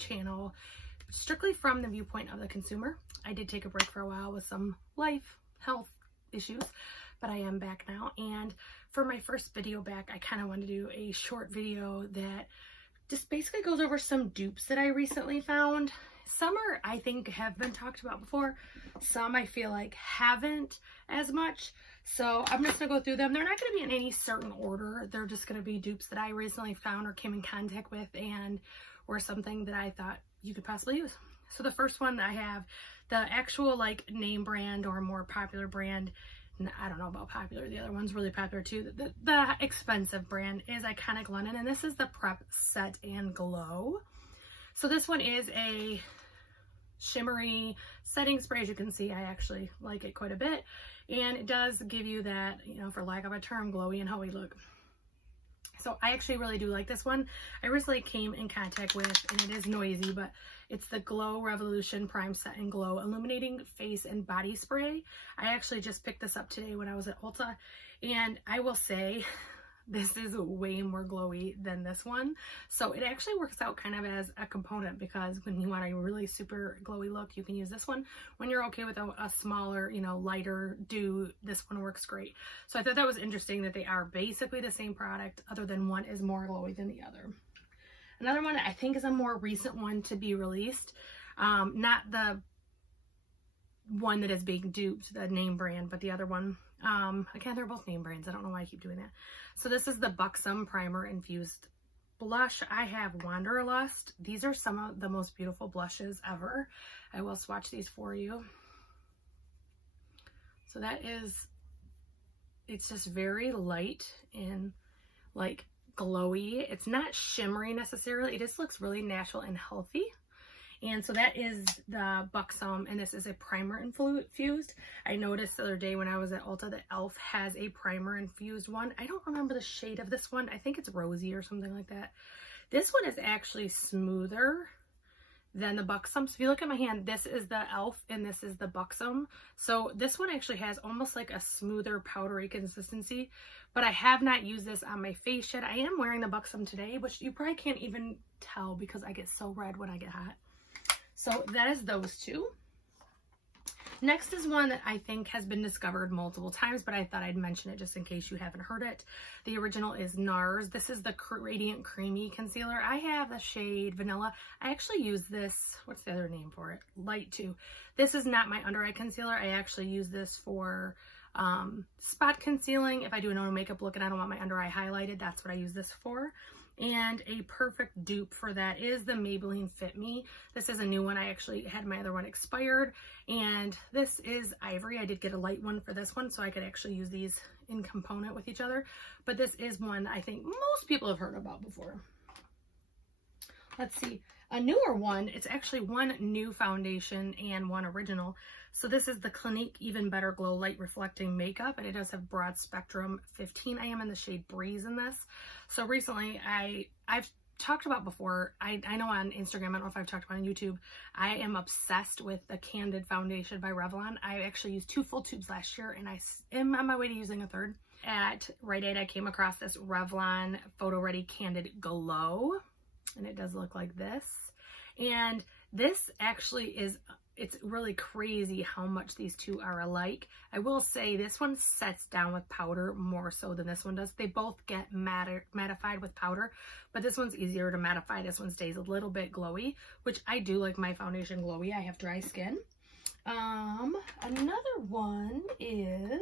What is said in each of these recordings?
channel strictly from the viewpoint of the consumer. I did take a break for a while with some health issues, but I am back now. And for my first video back, I kind of wanted to do a short video that just basically goes over some dupes that I recently found. Some are, I think, have been talked about before. Some I feel like haven't as much. So I'm just going to go through them. They're not going to be in any certain order. They're just going to be dupes that I recently found or came in contact with and were something that I thought you could possibly use. So the first one that I have, the actual like name brand or more popular brand, I don't know about popular, the other one's really popular too. The expensive brand is Iconic London, and this is the Prep Set and Glow. So this one is a shimmery setting spray. As you can see, I actually like it quite a bit, and it does give you that, you know, for lack of a term, glowy and hoey look. So I actually really do like this one. I recently came in contact with, and it is noisy, but it's the Glow Revolution Prime Set and Glow Illuminating Face and Body Spray. I actually just picked this up today when I was at Ulta, and I will say this is way more glowy than this one. So it actually works out kind of as a component, because when you want a really super glowy look, you can use this one. When you're okay with a smaller, you know, lighter dew, this one works great. So I thought that was interesting that they are basically the same product, other than one is more glowy than the other. Another one I think is a more recent one to be released. Not the one that is being duped, the name brand, but the other one. Again, they're both name brands. I don't know why I keep doing that. So this is the Buxom Primer Infused Blush. I have Wanderlust. These are some of the most beautiful blushes ever. I will swatch these for you. So that is, it's just very light and like glowy. It's not shimmery necessarily. It just looks really natural and healthy. And so that is the Buxom, and this is a primer infused. I noticed the other day when I was at Ulta that e.l.f. has a primer infused one. I don't remember the shade of this one. I think it's rosy or something like that. This one is actually smoother than the Buxom. So if you look at my hand, this is the e.l.f. and this is the Buxom. So this one actually has almost like a smoother powdery consistency, but I have not used this on my face yet. I am wearing the Buxom today, which you probably can't even tell because I get so red when I get hot. So that is those two. Next is one that I think has been discovered multiple times, but I thought I'd mention it just in case you haven't heard it. The original is NARS. This is the Radiant Creamy Concealer. I have the shade Vanilla. I actually use this, what's the other name for it? Light 2. This is not my under eye concealer. I actually use this for spot concealing. If I do a no makeup look and I don't want my under eye highlighted, that's what I use this for. And a perfect dupe for that is the Maybelline Fit Me. This is a new one. I actually had my other one expired, and this is Ivory. I did get a light one for this one, so I could actually use these in component with each other. But this is one I think most people have heard about before. Let's see. A newer one, it's actually one new foundation and one original. So this is the Clinique Even Better Glow Light Reflecting Makeup, and it does have broad spectrum 15. I am in the shade Breeze in this. So recently, I've talked about before, I know on Instagram, I don't know if I've talked about on YouTube, I am obsessed with the Candid Foundation by Revlon. I actually used 2 full tubes last year, and I am on my way to using a third. At Rite Aid, I came across this Revlon Photo Ready Candid Glow, and it does look like this. And this actually is, it's really crazy how much these two are alike. I will say this one sets down with powder more so than this one does. They both get mattified with powder, but this one's easier to mattify. This one stays a little bit glowy, which I do like my foundation glowy. I have dry skin. Another one is,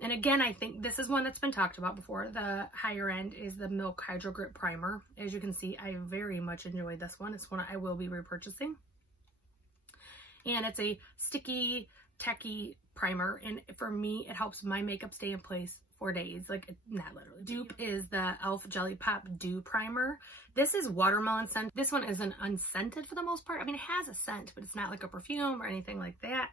and again, I think this is one that's been talked about before. The higher end is the Milk Hydro Grip Primer. As you can see, I very much enjoyed this one. It's one I will be repurchasing. And it's a sticky, tacky primer. And for me, it helps my makeup stay in place for days. Like, not literally. Dupe is the e.l.f. Jelly Pop Dew Primer. This is watermelon scent. This one isn't unscented for the most part. I mean, it has a scent, but it's not like a perfume or anything like that.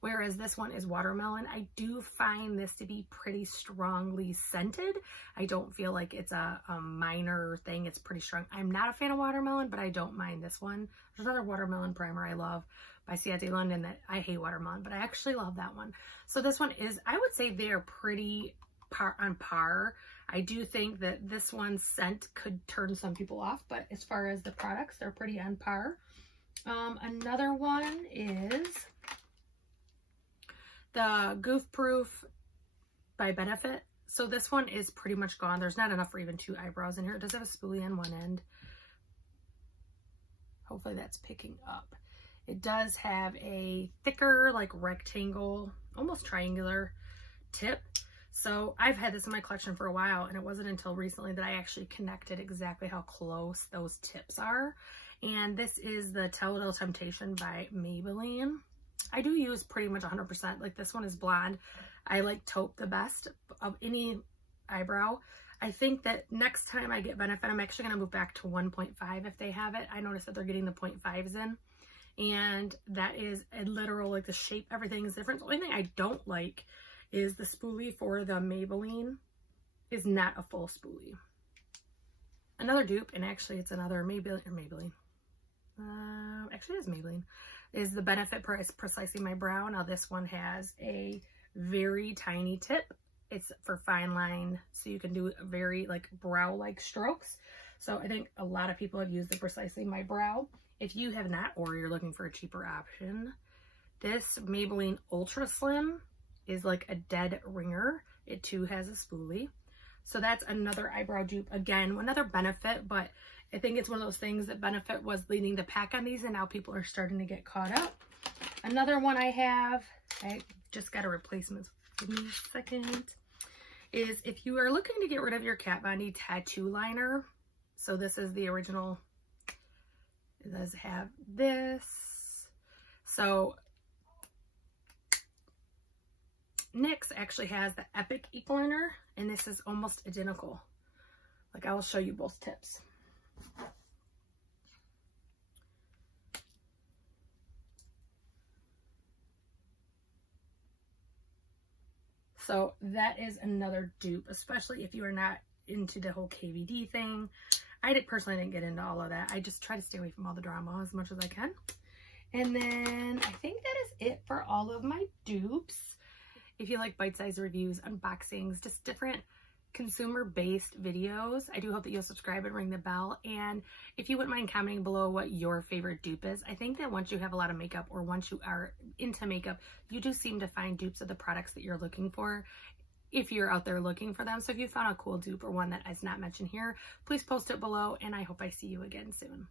Whereas this one is watermelon. I do find this to be pretty strongly scented. I don't feel like it's a minor thing. It's pretty strong. I'm not a fan of watermelon, but I don't mind this one. There's another watermelon primer I love by Ciate London that I hate watermelon, but I actually love that one. So this one is, I would say they're pretty on par. I do think that this one's scent could turn some people off, but as far as the products, they're pretty on par. Another one is the Goof Proof by Benefit. So this one is pretty much gone. There's not enough for even 2 eyebrows in here. It does have a spoolie on one end. Hopefully that's picking up. It does have a thicker, like rectangle, almost triangular tip. So I've had this in my collection for a while, and it wasn't until recently that I actually connected exactly how close those tips are. And this is the Telltale Temptation by Maybelline. I do use pretty much 100%. Like this one is blonde. I like taupe the best of any eyebrow. I think that next time I get Benefit, I'm actually going to move back to 1.5 if they have it. I noticed that they're getting the 0.5s in. And that is a literal, like the shape, everything is different. The only thing I don't like is the spoolie for the Maybelline is not a full spoolie. Another dupe, and actually it's another Maybelline. Actually it is Maybelline, is the Benefit Precisely My Brow. Now this one has a very tiny tip. It's for fine line, so you can do very like brow-like strokes. So I think a lot of people have used the Precisely My Brow. If you have not, or you're looking for a cheaper option, this Maybelline Ultra Slim is like a dead ringer. It too has a spoolie. So that's another eyebrow dupe. Again, another Benefit, but I think it's one of those things that Benefit was leading the pack on these, and now people are starting to get caught up. Another one I have, I just got a replacement. Give me a second. Is if you are looking to get rid of your Kat Von D tattoo liner. So this is the original. It does have this. So NYX actually has the Epic Ink Liner, and this is almost identical. Like I will show you both tips. So that is another dupe, especially if you are not into the whole KVD thing. I personally didn't get into all of that. I just try to stay away from all the drama as much as I can. And then I think that is it for all of my dupes. If you like bite-sized reviews, unboxings, just different consumer-based videos, I do hope that you'll subscribe and ring the bell. And if you wouldn't mind commenting below what your favorite dupe is. I think that once you have a lot of makeup, or once you are into makeup, you do seem to find dupes of the products that you're looking for if you're out there looking for them. So if you found a cool dupe or one that is not mentioned here, please post it below, and I hope I see you again soon.